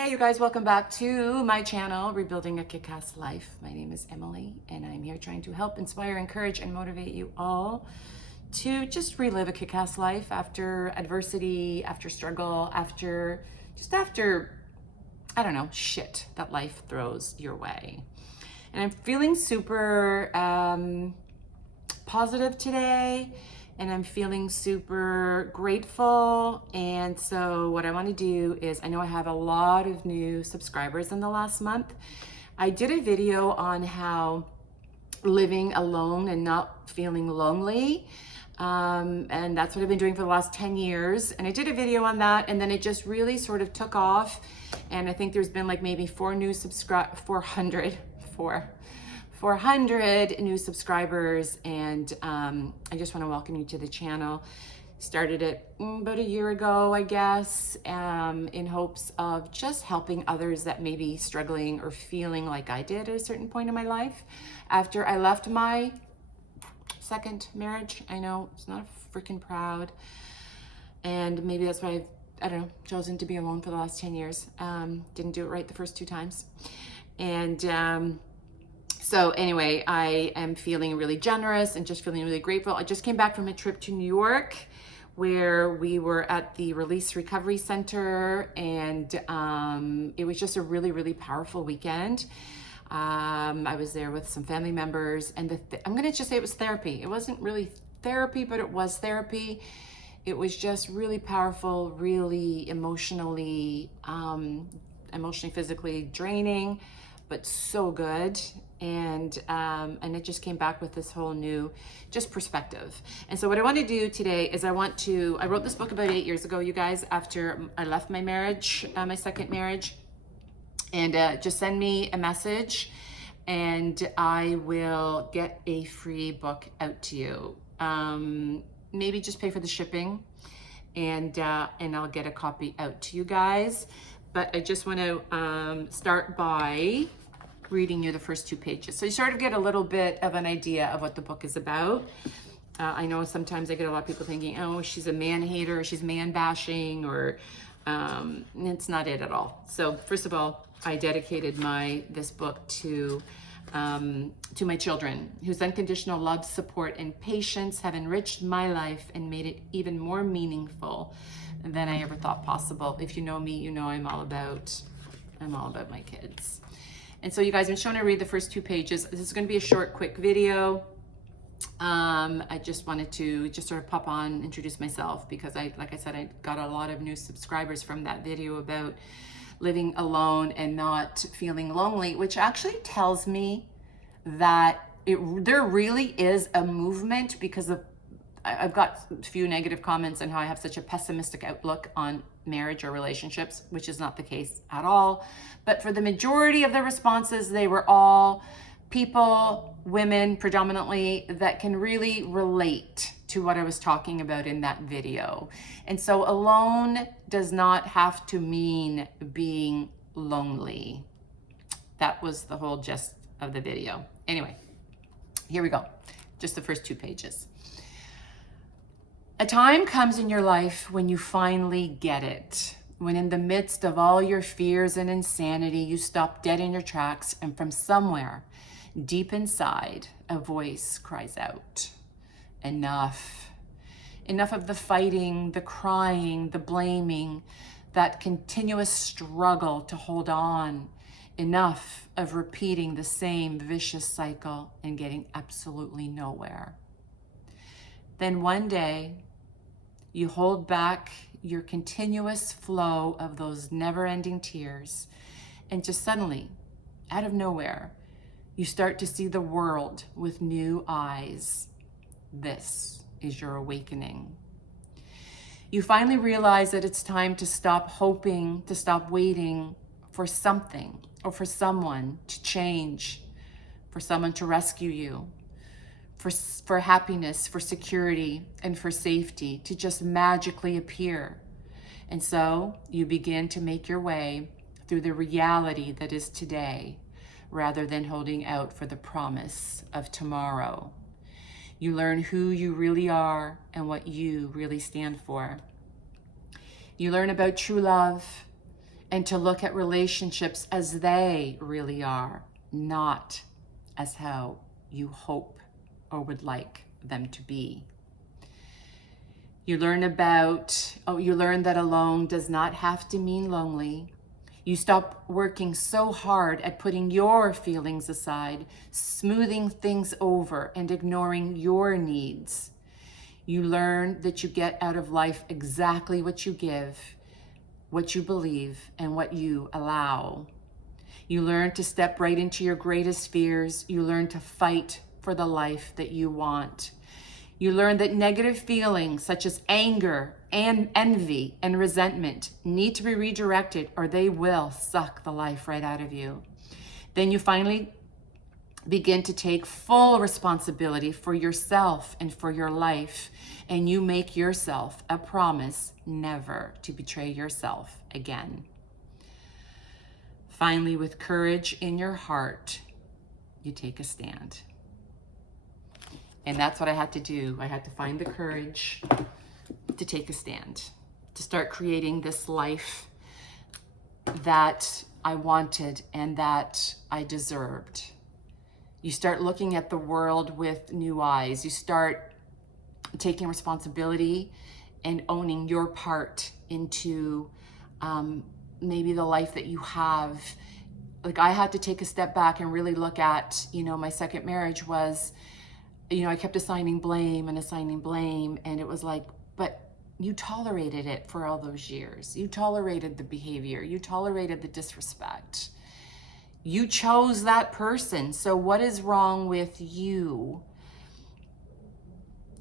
Hey you guys, welcome back to my channel, Rebuilding a Kick-Ass Life. My name is Emily and I'm here trying to help, inspire, encourage, and motivate you all to just relive a kick-ass life after adversity, after struggle, after, I don't know, shit that life throws your way. And I'm feeling super positive today, and I'm feeling super grateful. And so what I want to do is, I know I have a lot of new subscribers in the last month. I did a video on how living alone and not feeling lonely, and that's what I've been doing for the last 10 years. And I did a video on that, and then it just really sort of took off. And I think there's been like maybe 400 new subscribers, and I just want to welcome you to the channel. Started it about a year ago, I guess, in hopes of just helping others that may be struggling or feeling like I did at a certain point in my life after I left my second marriage. I know it's not freaking proud, and maybe that's why I don't know, chosen to be alone for the last 10 years. Didn't do it right the first 2 times. And so anyway, I am feeling really generous and just feeling really grateful. I just came back from a trip to New York where we were at the Release Recovery Center, and it was just a really, really powerful weekend. I was there with some family members, and I'm gonna just say it was therapy. It wasn't really therapy, but it was therapy. It was just really powerful, really emotionally, physically draining, but so good. And it just came back with this whole new just perspective. And so what I want to do today is I wrote this book about 8 years ago, you guys, after I left my marriage, my second marriage. And just send me a message and I will get a free book out to you. Maybe just pay for the shipping, and I'll get a copy out to you guys. But I just want to start by reading you the first 2 pages, so you sort of get a little bit of an idea of what the book is about. I know sometimes I get a lot of people thinking, oh, she's a man hater, she's man bashing, or it's not it at all. So first of all, I dedicated this book to my children, whose unconditional love, support, and patience have enriched my life and made it even more meaningful than I ever thought possible. If you know me, you know I'm all about my kids. And so you guys, I'm just going to read the first 2 pages. This is going to be a short, quick video. I just wanted to just sort of pop on, introduce myself, because like I said, I got a lot of new subscribers from that video about living alone and not feeling lonely, which actually tells me that there really is a movement, because I've got a few negative comments on how I have such a pessimistic outlook on marriage or relationships, which is not the case at all. But for the majority of the responses, they were all people, women predominantly, that can really relate to what I was talking about in that video. And so alone does not have to mean being lonely. That was the whole gist of the video. Anyway, here we go. Just the first 2 pages. A time comes in your life when you finally get it. When in the midst of all your fears and insanity, you stop dead in your tracks, and from somewhere deep inside, a voice cries out, enough. Enough of the fighting, the crying, the blaming, that continuous struggle to hold on. Enough of repeating the same vicious cycle and getting absolutely nowhere. Then one day, you hold back your continuous flow of those never-ending tears, and just suddenly, out of nowhere, you start to see the world with new eyes. This is your awakening. You finally realize that it's time to stop hoping, to stop waiting for something or for someone to change, for someone to rescue you, for happiness, for security, and for safety to just magically appear. And so you begin to make your way through the reality that is today, rather than holding out for the promise of tomorrow. You learn who you really are and what you really stand for. You learn about true love and to look at relationships as they really are, not as how you hope or would like them to be. You learn that alone does not have to mean lonely. You stop working so hard at putting your feelings aside, smoothing things over, and ignoring your needs. You learn that you get out of life exactly what you give, what you believe, and what you allow. You learn to step right into your greatest fears. You learn to fight for the life that you want. You learn that negative feelings such as anger and envy and resentment need to be redirected, or they will suck the life right out of you. Then you finally begin to take full responsibility for yourself and for your life, and you make yourself a promise never to betray yourself again. Finally, with courage in your heart, you take a stand. And that's what I had to do. I had to find the courage to take a stand, to start creating this life that I wanted and that I deserved. You start looking at the world with new eyes. You start taking responsibility and owning your part into maybe the life that you have. Like, I had to take a step back and really look at, my second marriage was, I kept assigning blame, and it was like, but you tolerated it for all those years. You tolerated the behavior. You tolerated the disrespect. You chose that person. So what is wrong with you?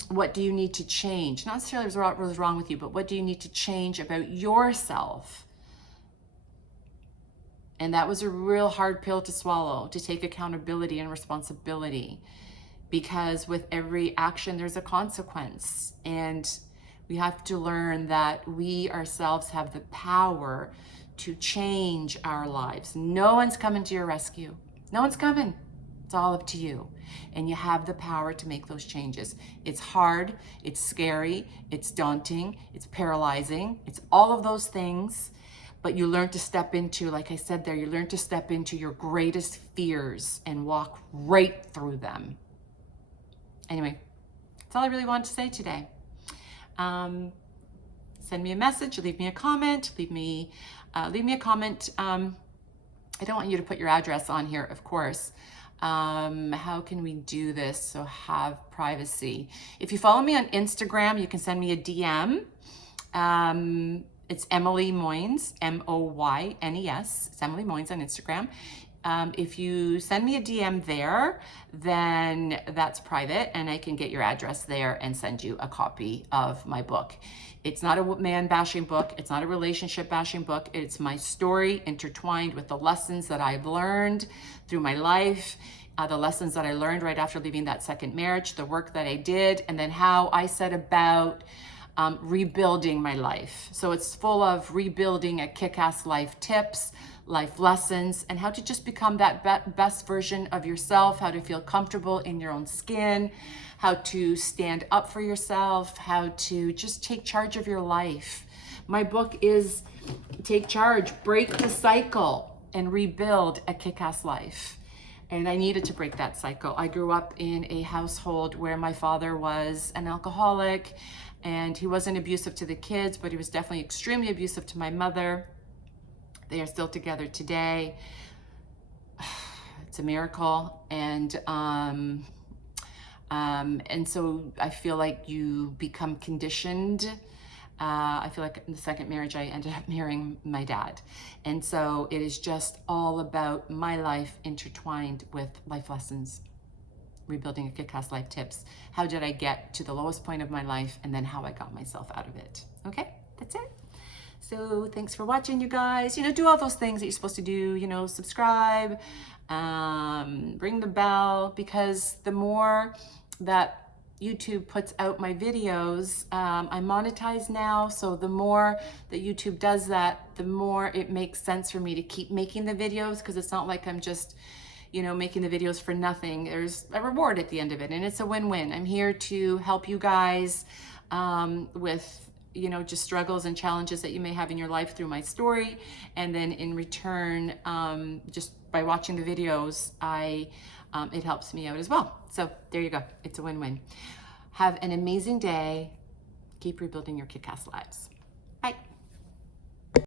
What do you need to change? Not necessarily what was wrong with you, but what do you need to change about yourself? And that was a real hard pill to swallow, to take accountability and responsibility. Because with every action, there's a consequence. And we have to learn that we ourselves have the power to change our lives. No one's coming to your rescue. No one's coming. It's all up to you. And you have the power to make those changes. It's hard, it's scary, it's daunting, it's paralyzing, it's all of those things. But you learn to step into, like I said there, you learn to step into your greatest fears and walk right through them. Anyway, that's all I really wanted to say today. Send me a message, leave me a comment, leave me a comment. I don't want you to put your address on here, of course. How can we do this so have privacy? If you follow me on Instagram, you can send me a DM. It's Emily Moynes, M-O-Y-N-E-S. It's Emily Moynes on Instagram. If you send me a DM there, then that's private, and I can get your address there and send you a copy of my book. It's not a man bashing book. It's not a relationship bashing book. It's my story intertwined with the lessons that I've learned through my life, the lessons that I learned right after leaving that second marriage, the work that I did, and then how I set about rebuilding my life. So it's full of rebuilding a kick-ass life tips, life lessons, and how to just become that best version of yourself, how to feel comfortable in your own skin, how to stand up for yourself, how to just take charge of your life. My book is Take Charge, Break the Cycle, and Rebuild a Kick-Ass Life. And I needed to break that cycle. I grew up in a household where my father was an alcoholic, and he wasn't abusive to the kids, but he was definitely extremely abusive to my mother. They are still together today. It's a miracle. And so I feel like you become conditioned. I feel like in the second marriage, I ended up marrying my dad. And so it is just all about my life intertwined with life lessons, rebuilding a kick-ass life tips. How did I get to the lowest point of my life, and then how I got myself out of it. Okay, that's it. So thanks for watching, you guys. Do all those things that you're supposed to do, subscribe, ring the bell, because the more that YouTube puts out my videos, I'm monetized now, so the more that YouTube does that, the more it makes sense for me to keep making the videos, because it's not like I'm just making the videos for nothing. There's a reward at the end of it, and it's a win-win. I'm here to help you guys with you know, just struggles and challenges that you may have in your life through my story. And then in return, just by watching the videos, it helps me out as well. So there you go. It's a win-win. Have an amazing day. Keep rebuilding your kick-ass lives. Bye.